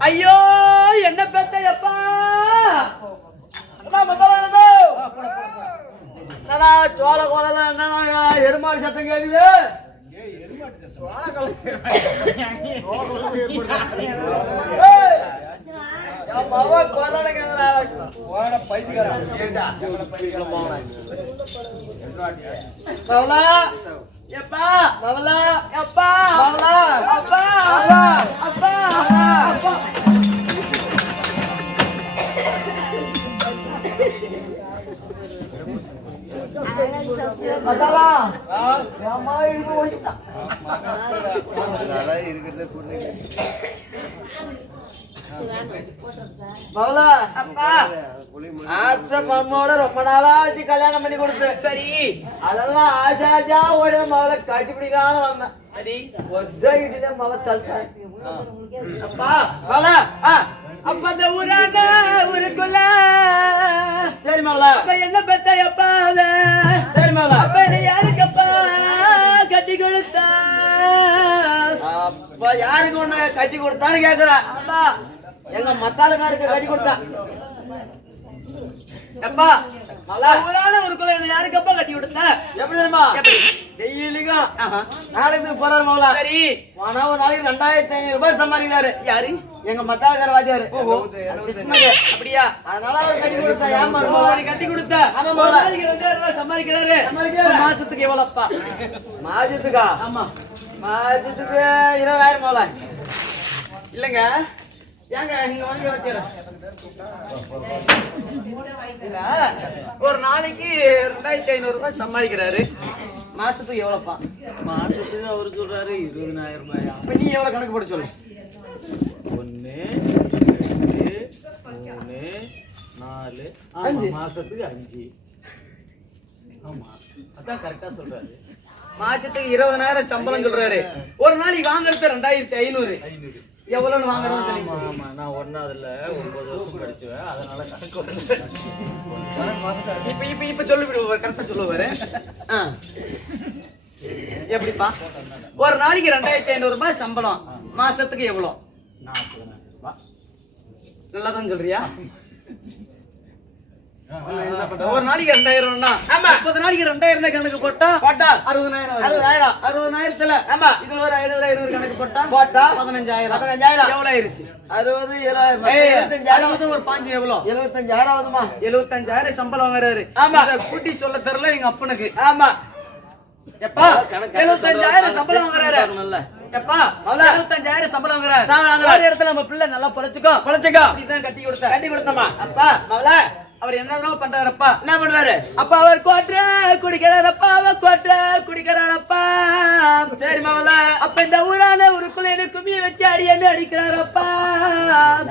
ஐயோ என்ன பெத்த எப்பா என்னடா சோழ கோல என்னடா எருமாடு சத்தம் கேக்குது எப்பா மவளா எப்பா மவளா அப்பா அப்பா அப்பா அதலா அம்மா இது ஓடிட்டா அதலா இருக்குதே குடி மவளா அப்பா ஆசை மம்மோட ரொம்ப நாளா வச்சு கல்யாணம் பண்ணி கொடுத்து சரி அதெல்லாம் ஆசாஜா ஓட மவளை கட்டி பிடிக்காம வந்தேன் சரி ஒத்தையிட்டு மவ தள்ளிட்டா அப்பா மவளா அப்ப அந்த ஊரான ஊருக்குள்ள சரி மவளா அப்ப என்ன பெத்த எப்பா சரி மவளா அப்ப யாருக்கப்பா கட்டி கொடுத்தா அப்ப யாருக்கு ஒண்ணு கட்டி கொடுத்தான்னு கேக்குறேன் அப்பா எங்க மத்தாளுக்காருக்கு கட்டி கொடுத்தா எப்பா ஊரான ஊருக்குள்ள என்ன யாருக்கப்பா கட்டி கொடுத்தா எப்படி தெரியுமா டெய்லிக்கும் நாளைக்கு போறாரு மவளா சரி ஆனா ஒரு நாளைக்கு 2500 ரூபாய் சம்பாதிக்கிறாரு யாரு எங்க மத்தாளுக்கார வாஜாரு அப்படியா அதனால அவர் கட்டி கொடுத்தா ஏமா கட்டி கொடுத்தா ஆமா நாளைக்கு 2000 ரூபாய் சம்பாதிக்கிறாரு மாசத்துக்கு எவ்வளவுப்பா மாசத்துக்கா ஆமா மாசத்துக்கு 20000 மவளா இல்லங்க ஏங்க நீங்க வாங்கி வச்சிரேன் ஒரு நாளைக்கு 2500 ரூபாய் சம்பாதிக்கிறாரு மாசத்துக்கு எவ்வளவுப்பா மாசத்துக்கு அவரு சொல்றாரு 20000 ரூபாய் அப்ப நீ எவ்வளவு கணக்கு போட சொல்லு 1 2 3 4 5 மாசத்துக்கு 5 ஆமா அதான் கரெக்டா சொல்றாரு மாசத்துக்கு 20000 சம்பளம் சொல்றாரு ஒரு நாளைக்கு வாங்குறது 2500 எவ்வளவு வாங்குறோம் தெரியுமா ஆமா நான் ஒண்ணாவதுல 9 வருஷம் படிச்சேன் அதனால கணக்கு இப்ப சொல்லு கரெக்டா சொல்லுவாரு எப்படிப்பா ஒரு நாளைக்கு 2500 ரூபாய் சம்பளம் மாசத்துக்கு எவ்வளவு 40000 ரூபாய் நல்லாதான் சொல்றியா ஒரு நாளைக்கு 2000 30 நாளைக்கு 2000 கணக்கு போட்டா 60000 ஆமா இதுல ஒரு 500 கணக்கு போட்டா 15000 எவ்வளவு ஆயிருச்சு 60 70 ஒரு 5 எவ்வளவு 75000 ஆகுதுமா 75000 சம்பளம் வாங்குறாரு ஆமா கூட்டி சொல்ல தெரியல எங்க அப்பனுக்கு ஆமா எப்பா 75000 சம்பளம் வாங்குறாரு எப்பா 75000 சம்பளம் வாங்குறாரு ஒரு இடத்துல நம்ம பிள்ளை நல்லா பொழைச்சுக்கோ இப்படிதான் கட்டி கொடுத்தமா அப்பா மவளா அவர் என்ன பண்றாருப்பா என்ன பண்றாரு அப்ப அவர் கோட்டை குடிக்கிறாரப்பா குடிக்கிறாரப்பா சரி மாவளா அப்ப இந்த ஊரான ஊருக்குள்ள எனக்கு கும்மிய வச்சு அடியாம அடிக்கிறாரப்பா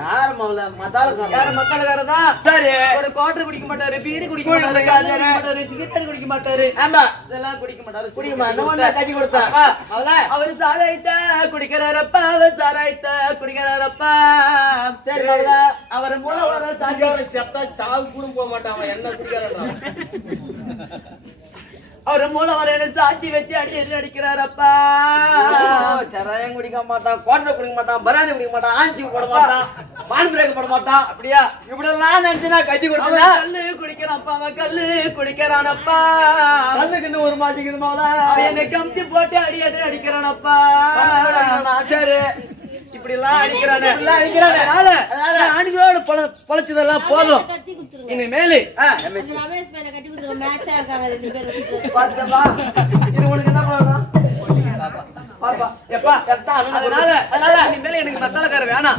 யார் மாவளா மத்தாளுக்காரதா சரி ஒரு கோட்டை குடிக்க மாட்டாரு பீடி குடிக்க மாட்டாரு சிகரெட் குடிக்க மாட்டாரு ஆமா இதெல்லாம் குடிக்க மாட்டாரு கட்டி கொடுத்தா அவர் சாராயத்தை குடிக்கிறாரப்பா குடிக்கிறாரப்பா சரி மாவளா அவர் மூலம் வர சாஜி செத்தா சாவு போக மாட்டான் என்ன குடிக்கிறான் அவரு மூலம் வர சாட்சி வச்சு அடி அடிக்கிறாரப்பா சராயம் குடிக்க மாட்டான் கோட்டை குடிக்க மாட்டான் பராணி குடிக்க மாட்டான் ஆஞ்சி போட மாட்டான் பான் பிரேக் போட மாட்டான் அப்படியா இப்படி எல்லாம் நினைச்சுனா கட்டி கொடுத்தா கல்லு குடிக்கிறான்ப்பா அவன் கல்லு குடிக்கிறானப்பா கல்லுக்கு இன்னும் ஒரு மாசிக்கு என்னை கம்பி போட்டு அடி அடிக்கிறானப்பா சரி இப்படி எல்லாம் அடிக்கிறானே அடிக்கிறோட பொழைச்சதெல்லாம் போதும் இனிமேலு இது உனக்கு என்ன பண்ணலாம் எனக்கு மத்தாலக்கார வேணாம்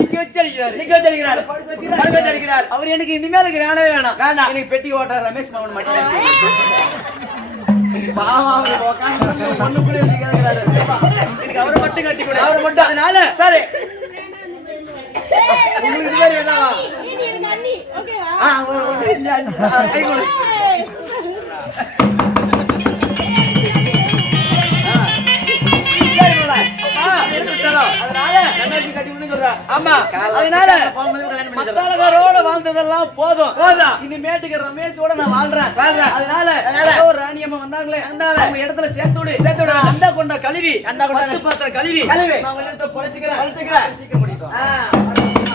நிக்க வச்சு அடிக்கிறாரு அவர் எனக்கு இனிமேலுக்கு வேணவே வேணாம் எனக்கு பெட்டி ஓட்டார் ரமேஷ் மோகன் மட்டும் அவரை மட்டும் கட்டி கூட அவரை மட்டும் அதனால சரி உங்களுக்கு இது மாதிரி வேணாமா அதனால கட்டி விடுன்னு சொல்றா ஆமா அதனால மத்தாளகாரோட வாழ்ந்ததெல்லாம் போதும் இனிமேட்டுக்கு ரமேஷோட நான் வாழ்றேன் அதனால ஒரு ராணியம்மா வந்தாங்களே அவங்க இடத்துல சேர்த்து விடு அண்டா கொண்ட கழுவி பாத்திர கழுவி நான் இடத்துல பொழைச்சுக்கிறேன் சீக்கிரம் முடியும்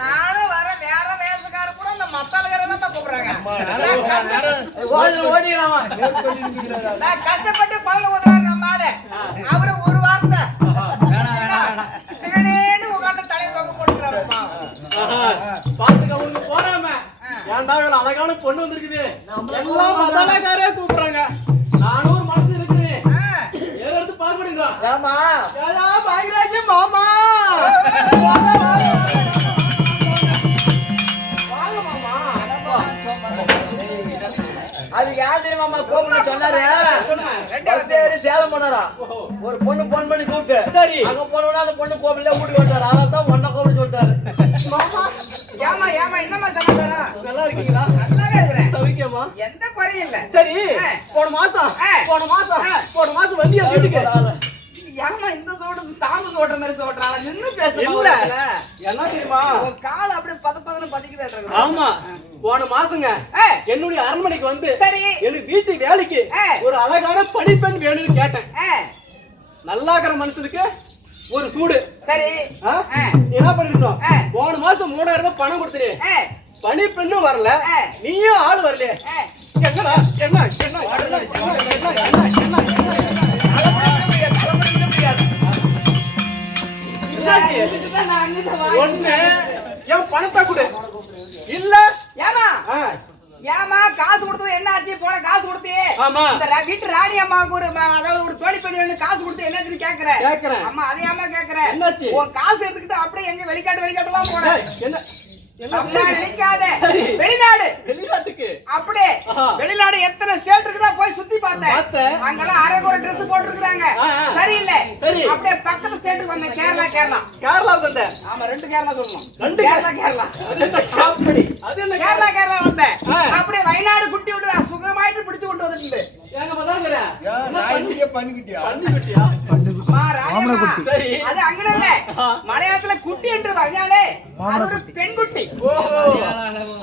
நானும் வர வேற வேலைக்கார கூட அந்த மத்தாலகரை தான் கூப்பிடுறாங்க. கஷ்டப்பட்டு பழக உதவாரு நம்ம ஆளு. அவரு ஒரு வார்த்தை சிவனேன்னு உட்காந்து தலையை தொங்க போட்டுக்கிறாருமா. பாத்துக்க ஒண்ணு போறாம ஏன்டா அழகான பொண்ணு வந்திருக்குது எல்லாம் மத்தாலகாரே கூப்பிடுறாங்க. நானும் ஒரு மனசு இருக்கிறேன் எடுத்து பாக்கணுங்க. ஆமா பாக்கிராஜ் மாமா அது யார் தெரியுமா கோபுல சொன்னாரு. சேலம் போனாரா ஒரு பொண்ணு போன் பண்ணி கூப்பிட்டு சரி அங்க போனோம்னா அந்த பொண்ணு கோவில வீட்டுக்கு வந்தாரு. அதான் ஒன்ன கோவில் சொல்லிட்டாரு. ஏமா ஏமா என்னமா சமாச்சாரம்? நல்லா இருக்கீங்களா? நல்லாவே இருக்கிறேன். சௌக்கியமா? எந்த குறையும் இல்ல. சரி போன மாசம் வந்து வீட்டுக்கு ஏமா இந்த சோடு தாமஸ் ஓட்டுற மாதிரி சொல்றாங்க. நின்னு பேச இல்ல என்ன தெரியுமா கால் அப்படியே பதப்பதன்னு பதிக்குது. ஆமா போன மாசங்க என்னுடைய அரண்மனைக்கு வந்து சரி எனக்கு வீட்டு வேலைக்கு ஒரு அழகான பணிப்பெண் வேணும்னு கேட்டேன். நல்லா இருக்கிற மனுஷனுக்கு ஒரு சூடு. சரி என்ன பண்ணிருந்தோம் போன மாசம் 3000 ரூபாய் பணம் கொடுத்துரு. பணிப்பெண்ணும் வரல நீயும் ஆள் வரலையே. என்னடா என்ன என்ன ஒண்ணு என் பணத்தை கொடு இல்ல ஏமா ஏமா காசு கொடுத்தது என்ன ஆச்சு? போன காசு கொடுத்தியே இந்த வீட்டு ராணி அம்மாவுக்கு ஒரு அதாவது ஒரு தோழி பெண் வேணும் காசு கொடுத்து என்னாச்சுன்னு கேக்குறேன். அம்மா அதே அம்மா கேக்குறேன். என்னாச்சு? உன் காசு எடுத்துக்கிட்டு அப்படியே எங்க வெளிக்காட்டுலாம் போனேன். நினைக்காத வெளிநாடு வெளிநாட்டுக்கு அப்படியே வெளிநாடு எத்தனை ஸ்டேட் இருக்குதா போய் சுத்தி பார்த்தேன். பார்த்தேன். அங்கெல்லாம் அரைக்கு ஒரு Dress போட்டுருக்காங்க. சரியில்லை. சரி. அப்படியே பக்கத்து ஸ்டேட்டுக்கு வந்தேன். கேரளா. கேரளாவுக்கு வந்தேன். ஆமா 2 கேரளா சொல்லணும். 2 கேரளா. அது என்ன சாப்படி? அது என்ன கேரளா வந்தேன். அப்படியே வயநாடு குட்டி விட்டு சுகமாயிட்டு பிடிச்சு கொண்டு வந்துட்டு. ஏங்க பதாங்கற? பண்ணிக்கிட்டியா? அம்மா ராணியம்மா. சரி. அது அங்கட இல்ல. மலையாளத்துல குட்டி என்று வந்தாலே அது ஒரு பெண் குட்டி. ஓஹோ.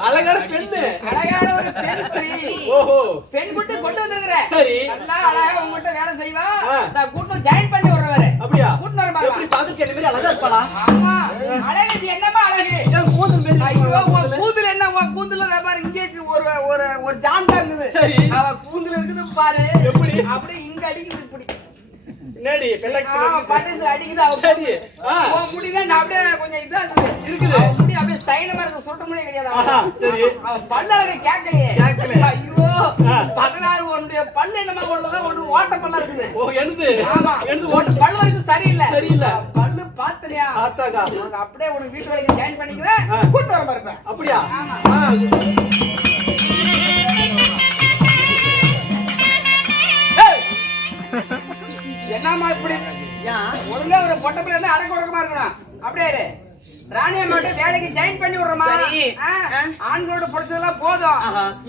அழகான பெண்ணு. அழகான ஒரு பெண் ஸ்திரீ. ஓஹோ. பெண் குட்டி கொண்டு வந்திருக்கிறேன். சரி. நல்லா அழகா உங்ககிட்ட வேலை செய்வா. நான் கூட்டு ஜாயின் பண்ணி வரவரே. அப்படியா? கூட்டு வர பாருங்க. எப்படி பாத்துக்க என்ன மாதிரி அழகா இருப்பாளா? ஆமா. அழகு என்னமா அழகு? ஏன் கூந்தல் மேல ஐயோ உன் கூந்தல் என்ன உன் கூந்தல்ல பாரு இங்கே ஒரு ஜாண்டா இருக்குது. சரி. அவ கூந்தல் இருக்குது பாரு. எப்படி? அப்படியே இங்க அடிக்குது இப்படி. நேடி பெல்லக் ஆமா பட்டேஸ் அடிக்குது அவ. சரி. உன் முடினா நான் அப்படியே கொஞ்சம் இதா இருக்குது. அவ முடி அப்படியே ஸ்டைலா இருக்கு. சுருட்ட முடியே கிடையாது ஆஹா சரி. அவ பல்லழகு கேக்கலையே. ஐயோ 16 உன்னுடைய பல்லு என்னமா ஓடுதா ஒண்ணு ஓட்ட பல்லா இருக்குது. ஓ என்னது? ஆமா என்னது ஓட்ட பல்லு வந்து சரியில்லை. பல்லு பாத்துறியா? ஆத்தாகா. உனக்கு அப்படியே உனக்கு வீட்டு வேலைக்கு ஜாயின் பண்ணிக்கிறேன். கூட்டி வர பாருங்க. அப்படியா? ஆமா. என்னம்மா இப்படி ஒழுங்கா ஒரு பொட்ட பிள்ளை இருந்தா அடக்க ஒடுக்கமா இருக்கணும். அப்படியே இரு. ராணியம்மாட்ட வேலைக்கு ஜாயின் பண்ணி விடுறோமா? ஆண்களோட பொறுத்ததெல்லாம் போதும்.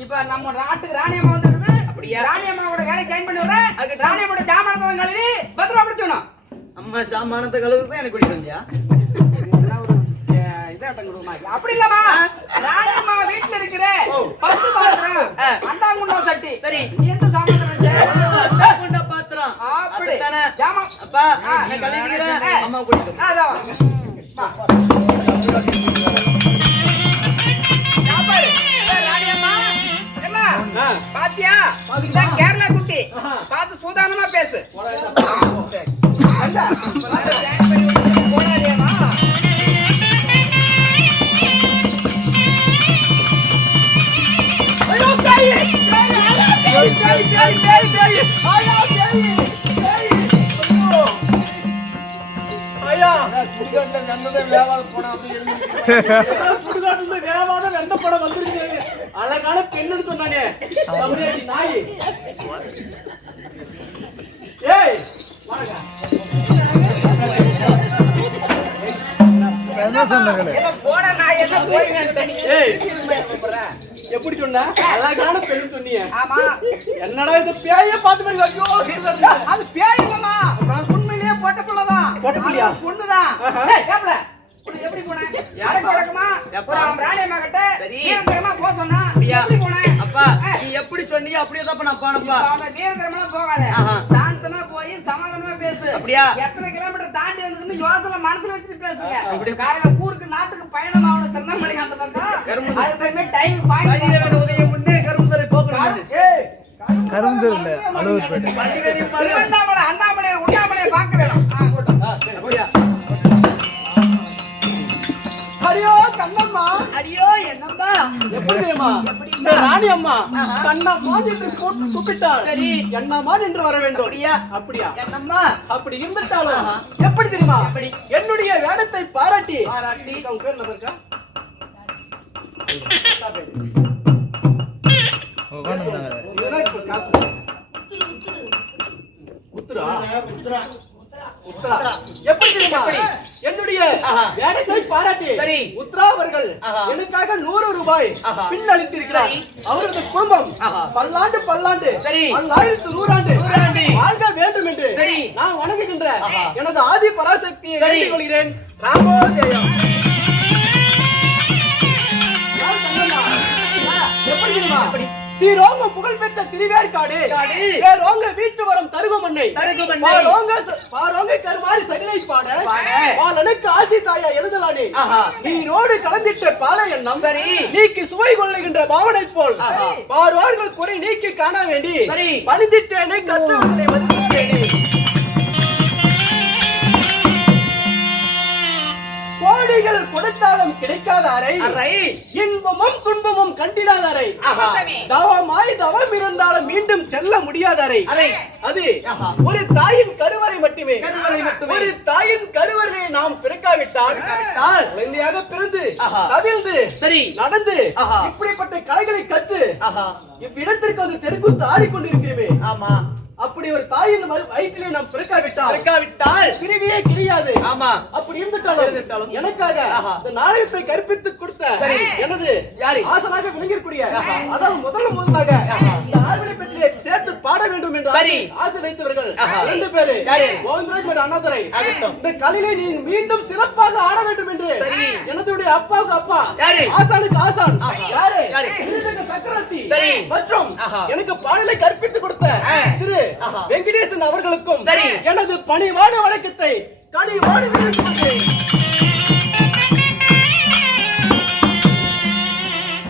இப்ப நம்ம நாட்டுக்கு ராணியம்மா வந்துருது. அப்படியே ராணியம்மாவோட வேலைக்கு ஜாயின் பண்ணி விடுறேன். ராணியம்மாவோட ஜாமானத்தை கழுவி பத்திரமா பிடிச்சணும். அம்மா சாமானத்தை கழுவுறதுக்கு எனக்கு கூட்டிட்டு வந்தியா? அப்படி இல்லம்மா ராணியம்மா வீட்டுல இருக்கிற 10 பாத்திரம் அண்டாங்குண்டா சட்டி. சரி நீ எந்த சாமான் கொண்ட பாத்திரம் அப்படி தானே ஜாமா அப்பா நான் கழுவிக்கிறேன். அம்மா கூட்டிட்டு வா. அதான் ராணியம்மா என்ன பாத்தியா? கேரளா குட்டி பார்த்து சூதானமா பேசு. போடாதேமா. ஐயோ பேய் ஐயா சுடுகாட்டுல நன்னதே வேவாத போனா அப்படி சுடுகாட்டுல வேவாத வெந்த படம் வந்துருக்கு. அழகான பெண்ணுன்னு சொன்னானே தமிழடி நாய். ஏய் வாங்க. என்ன சொன்னாங்களே? என்ன போடா நான் என்ன போயிங்க தண்ணி. ஏய் எப்படி சொன்ன? அழகான பெண் சொன்னீங்க. ஆமா. என்னடா இது பேய பார்த்து மாதிரி ஐயோ அது பேய் இல்லம்மா. உண்மையிலேயே பொட்ட புள்ளதான். பொட்ட புள்ளையா? பொண்ணுதான். ஏய் கேப்ல உனக்கு எப்படி போனே? யாருக்கு வழக்கமா? எப்பறம் ராணியம்மா கிட்ட வீரந்தரமா போ சொன்னா எப்படி போனே? அப்பா நீ எப்படி சொன்னீங்க அப்படியே தான் நான் போனப்பா. அவன் வீரந்தரமா போகாத. சாந்தமா போய் சமாதானமா பேசு. அப்படியா? எத்தனை கிலோமீட்டர் தாண்டி வந்துன்னு யோசனை மனசுல வச்சுட்டு பேசுங்க. அப்படியே காலையில ஊருக்கு நாட்டுக்கு பயணம் ஆகணும். திருநெல்வேலி அந்த பக்கம் அதுக்கு டைம் பாயிண்ட் உதயம் முன்னே கரும்புதரை போகணும். ஏய் கரும்பு இல்ல அழுவப்பேட்டை. அண்ணாமலை உண்ணாமலையை பார்க்க வேணும். அப்படியா? அடியோ கண்ணம்மா. அடியோ என்னம்மா. எப்படி தெரியுமா? இந்த ராணி அம்மா கண்ணா மாதிரி போட்டு கூப்பிட்டாள். சரி என்ன மாதிரி என்று வர வேண்டும். அப்படியா? அப்படியா? என்னம்மா அப்படி இருந்துட்டாலும் எப்படி தெரியுமா? என்னுடைய வேடத்தை பாராட்டி உன் பேர் என்ன இருக்கா? எப்படி தெரியுமா? என்னுடைய வேடத்தை பாராட்டி உத்ரா அவர்கள் எனக்காக 100 ரூபாய் பின் அளித்திருக்கிறார். அவரது குடும்பம் பல்லாண்டு பல்லாயிரத்து நூறாண்டு வாழ்க வேண்டும் என்று நான் வணங்குகின்ற எனது ஆதி பராசக்தியை வேண்டிக் கொள்கிறேன். ராமோதயம். எப்படி தெரியுமா? சீரோங்க புகழ்பெற்ற திருவேற்காடு வேரோங்க வீட்டு வரும் தருகுமண்ணை பாரோங்க கருமாறி சகிலை பாட பாலனுக்கு ஆசி தாயா எழுதலானே நீரோடு கலந்திட்ட பாலை எண்ணம் நீக்கி சுவை கொள்ளுகின்ற பாவனை போல் பாரோர்கள் குறை நீக்கி காண வேண்டி பணிந்திட்டேனே கற்றவர்களை மதிப்பிட்டேனே. கோடிகள் கொடுத்தாலும் கிடைக்காத அறை இன்பமும் துன்பமும் கண்டிடாத அறை தவமாய் தவம் இருந்தாலும் மீண்டும் செல்ல முடியாத அறை அது ஒரு தாயின் கருவறை மட்டுமே. ஒரு தாயின் கருவறையை நாம் பிறக்காவிட்டால் குழந்தையாக பிறந்து தவிழ்ந்து நடந்து இப்படிப்பட்ட கலைகளை கற்று இவ்விடத்திற்கு வந்து தெருக்குத்து ஆடிக்கொண்டிருக்கிறேன். ஆமா அப்படி ஒரு தாயின் வயிற்றிலே நாம் பிறக்காவிட்டால் பிரிவியே கிடையாது. ஆமா. அப்படி இருந்துட்டாலும் எனக்காக இந்த நாடகத்தை கற்பித்து கொடுத்த எனது ஆசனாக விளங்கிக்கூடிய அதாவது முதலாக இந்த ஆர்வனை பற்றியே சேர்த்து பாட வேண்டும் என்று ஆசை வைத்தவர்கள் 2 பேரு கோவிந்தராஜ் மற்றும் அண்ணாதுரை. இந்த கலையை நீ மீண்டும் சிறப்பாக ஆட வேண்டும் என்று எனதுடைய அப்பாவுக்கு அப்பா ஆசானுக்கு ஆசான் யாரு சக்கரவர்த்தி மற்றும் எனக்கு பாடலை கற்பித்து கொடுத்த திரு வெங்கடேசன் அவர்களுக்கும் எனது பணிவான வணக்கத்தை கனிவாடு தெரிவித்துள்ளேன்.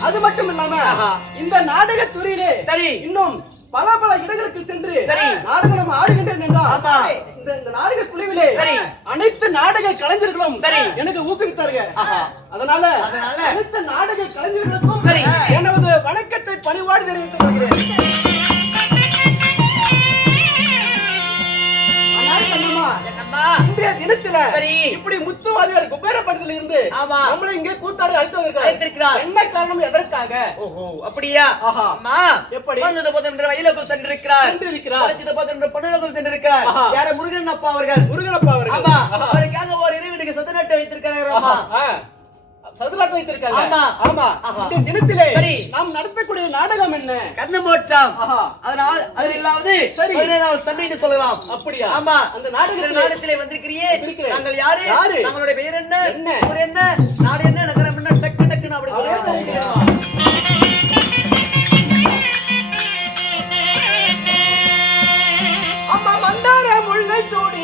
அது மட்டும் இல்லாம இந்த நாடக துறையிலே இன்னும் பல இடங்களுக்கு சென்று நாடகம் ஆடுகின்றேன் என்றால் இந்த நாடக குழுவிலே அனைத்து நாடக கலைஞர்களும் எனக்கு ஊக்குவித்தார்கள். அதனால அனைத்து நாடக கலைஞர்களுக்கும் எனது வணக்கத்தை பணிவாடு தெரிவித்துக் கொள்கிறேன். இன்றைய தினத்துல இப்படி முத்துவாதியார் குபேரப்படத்துல இருந்து நம்மள இங்கே கூத்தாடி அழைத்திருக்கிறார். என்ன காரணம், எதற்காக? ஓஹோ, அப்படியா? அம்மா எப்படி வந்தது போதென்ற வயலுக்கு சென்றிருக்கிறார். சென்றிருக்கிறார். யார முருகன் அப்பா அவர்கள். ஆமா, அவருக்காக ஒரு இறைவனுக்கு சதுநாட்டை வைத்திருக்கிறார். அம்மா சதுராட்டம் வைத்திருக்காங்க. ஆமா. இந்த தினத்திலே நாம் நடத்தக்கூடிய நாடகம் என்ன? கர்ணமோட்சம். அதனால் அது இல்லாவது 17வது சண்டைன்னு சொல்லலாம். அப்படியா? ஆமா. அந்த நாடகத்திலே வந்திருக்கிறீர்கள். நாங்கள் யாரு? நம்மளுடைய பெயர் என்ன? ஊர் என்ன? நாடு என்ன? நகரம் என்ன? டக்கு டக்குன்னு அப்படி சொல்லுங்க. அம்மா மந்தார முல்லை சூடி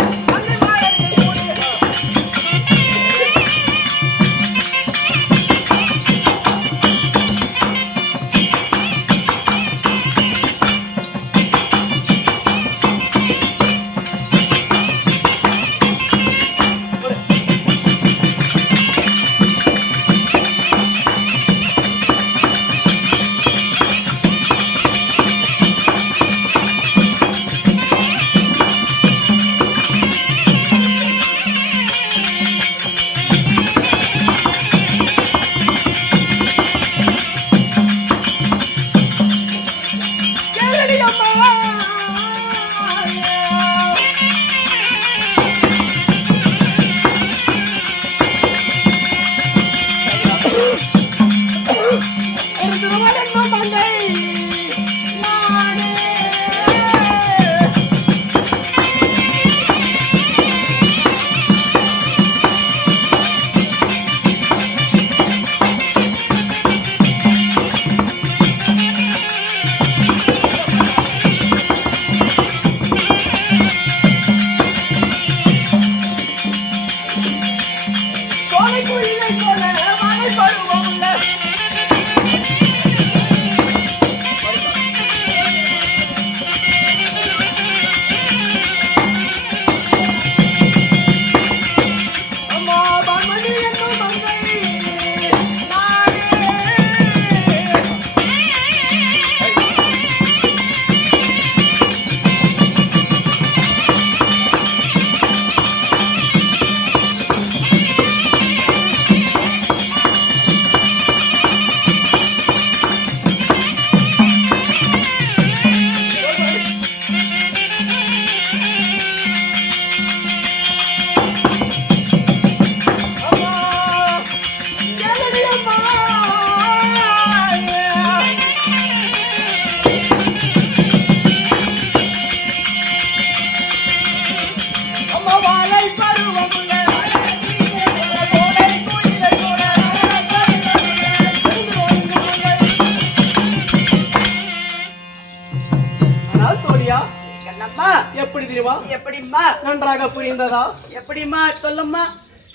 எப்படி தெரியுமா? எப்படிம்மா? நன்றாக புரிந்ததா? எப்படிம்மா சொல்லம்மா,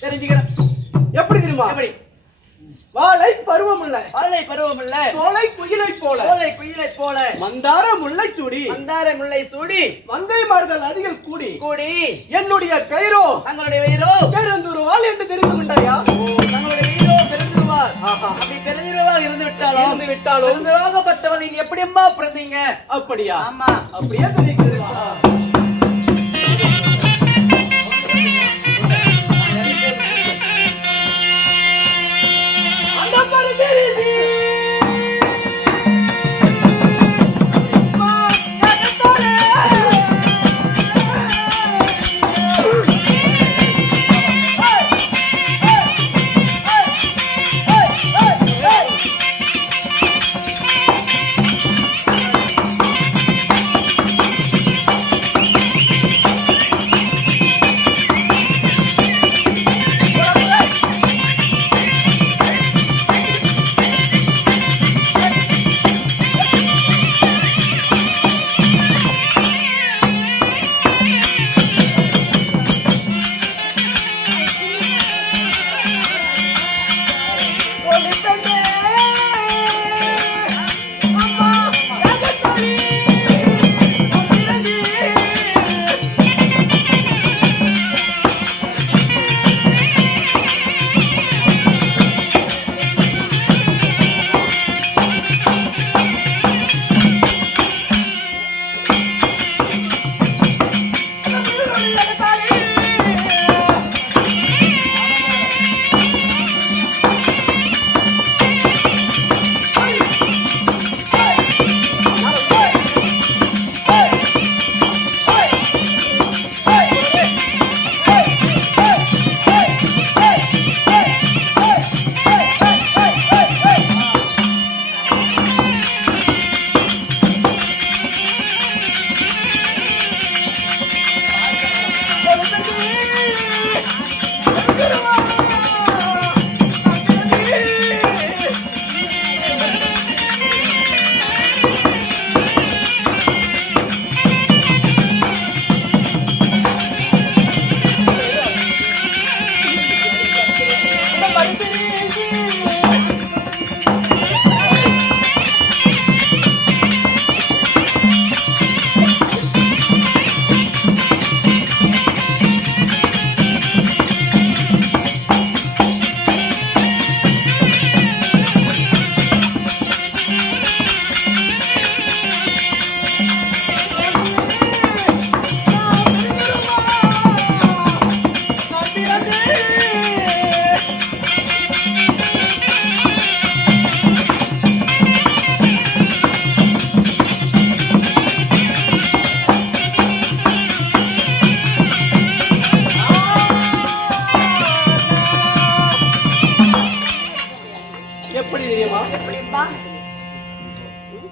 தெரிஞ்சுக்கிறேன். எப்படி தெரியுமா? எப்படி? வாழை பருவமுள்ள சோலை குயிலை போல மந்தார முல்லை சூடி மங்கைமார்கள் அருகில் கூடி என்னுடைய பெயரோ தங்களுடைய பெருந்துருவாள் என்று தெரிந்து கொண்டாயா? தங்களுடைய பெயரோ பெருந்துருவாள். அப்படி பெருந்துருவாள் இருந்து விட்டாலும் பெருந்துருவாகப்பட்டவள் நீங்க எப்படியம்மா பிறந்தீங்க? அப்படியா? ஆமா, அப்படியே தெரிகிறது.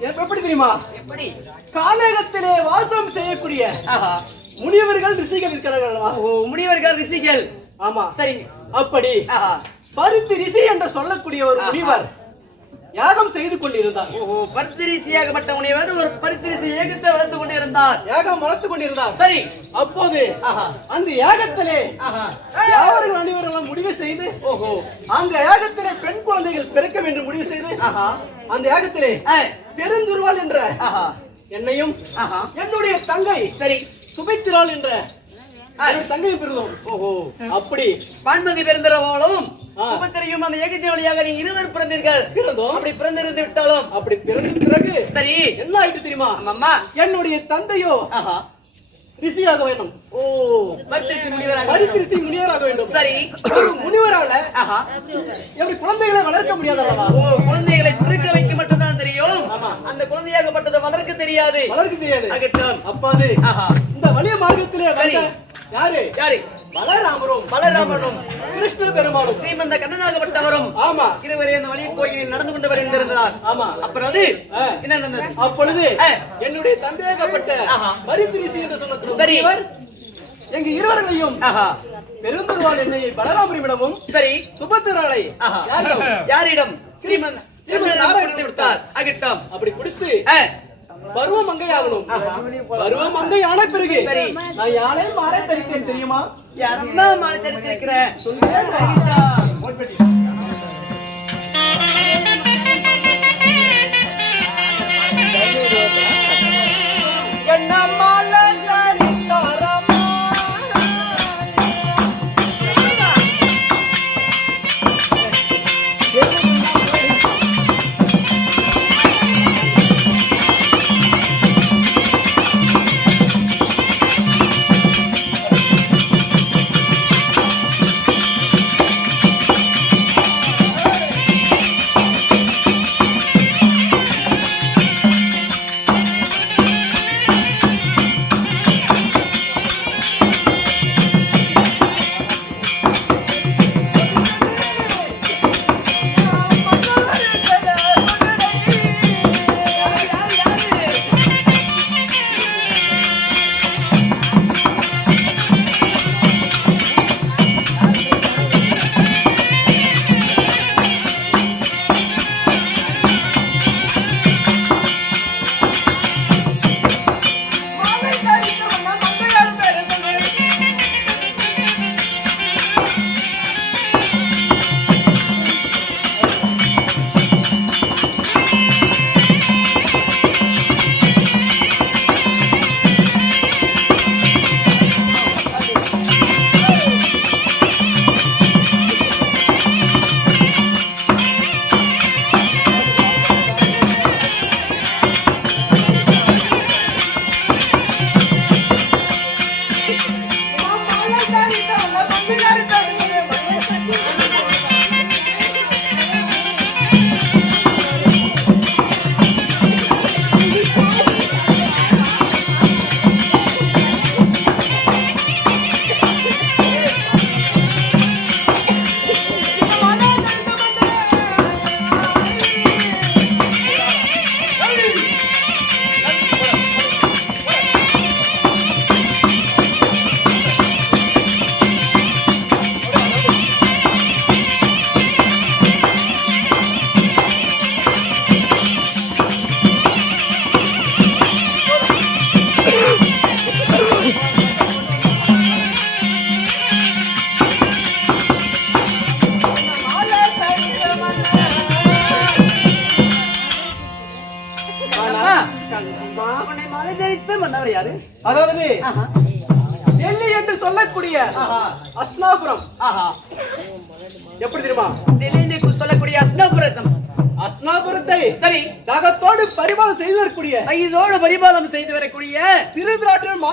எப்படி தெரியுமா? எப்படி? காலகத்திலே வாசம் செய்யக்கூடிய ஆஹா. முனிவர்கள் ரிஷிகள் இருக்கிறார்கள் அல்லவா? ஓ, முனிவர்கள் ரிஷிகள். ஆமா. சரிங்க. அப்படி ஆஹா. பருத்தி ரிஷி என்று சொல்லக்கூடிய ஒரு முனிவர் யாகம் செய்து கொண்டிருந்தார். ஓஹோ, பரித்திரிசியாகப்பட்ட முனிவர் ஒரு பரித்திரிசி ஏகத்தை வளர்த்து கொண்டிருந்தார். யாகம் வளர்த்து கொண்டிருந்தார். சரி. அப்போது ஆஹா. அந்த யாகத்திலே ஆஹா. யாவர்கள் அனைவரும் முடிவு செய்து, ஓஹோ, அந்த யாகத்திலே பெண் குழந்தைகள் பிறக்க வேண்டும் முடிவு செய்து, ஆஹா, அந்த யாகத்திலே பெருந்துருவாள் என்ற ஆஹா, என்னையும் ஆஹா, என்னுடைய தங்கை சரி, சுபத்திராள் என்ற தங்கையும் பிறந்தோம். ஓஹோ, அப்படி பான்மதி பிறந்தவளும் சுபத்திரையும் அந்த ஏகத்தின் வழியாக நீ இருவர் பிறந்தீர்கள். பிறந்தோம். அப்படி பிறந்திருந்து விட்டாலும் அப்படி பிறந்த பிறகு சரி என்ன ஆயிட்டு தெரியுமா? அம்மா, என்னுடைய தந்தையோ ஆஹா, ரிஷியாக வேண்டும். ஓ, பரித்திரிசி முனிவராக பரித்திரிசி முனிவராக வேண்டும். சரி. ஒரு முனிவரால ஆஹா, எப்படி குழந்தைகளை வளர்க்க முடியாதல்லவா? ஓ, குழந்தைகளை பிறக்க வைக்க மட்டும்தான் தெரியும். ஆமா. அந்த குழந்தையாகப்பட்டதை வளர்க்க தெரியாது. வளர்க்க தெரியாது. ஆகட்டும். அப்பாது ஆஹா, இந்த வலிய மார்க்கத்திலே சரி. வந்த யாரு? யாரு? பலராமரும் பலராமனும் கிருஷ்ண பெருமாளும் ஸ்ரீமந்த கண்ணனாகப்பட்டவரும் ஆமா இருவரே அந்த வழியை கோயிலில் நடந்து கொண்டு வருகிறார். ஆமா. அப்புறம் அது என்ன நடந்தது? அப்பொழுது என்னுடைய தந்தையாகப்பட்ட ஆஹா. பரித்திரிசி என்று சொல்லக்கூடிய சரி. முனிவர் எங்க இருவர்களையும் ஆஹா, பெருந்தருவாள் என்னை பலராமரிடமும் சரி, சுபத்திராளை ஆஹா, யாரிடம்? யாரிடம்? ஸ்ரீமந்த நாராயணன் கொடுத்து விட்டார். ஆகட்டும். அப்படி குடித்து ஆ, பருவ மங்கை ஆகணும். ஆஹா. பருவ மங்கை ஆன பிறகு சரி. நான் யாரை மாலை தரித்தேன் தெரியுமா? யாரம்மா மாலை தெரிவித்திருக்கிறேன்? என்ன மாலை தரித்தாரம்மா? அவனை மாலை தெரிவித்து மன்னவர் யாரு? அதாவது ஆஹா, டெல்லி என்று சொல்லக்கூடிய ஆஹா, அஸ்னாபுரம். ஆஹா, எப்படி தெரியுமா? டெல்லிக்கு சொல்லக்கூடிய அஸ்னாபுரம். அஸ்னாபுரத்தை சரி, நகத்தோடு பரிபாலம் செய்து வரக்கூடிய இதோடு பரிபாலம் செய்து வரக்கூடிய திருதராட்டிரன்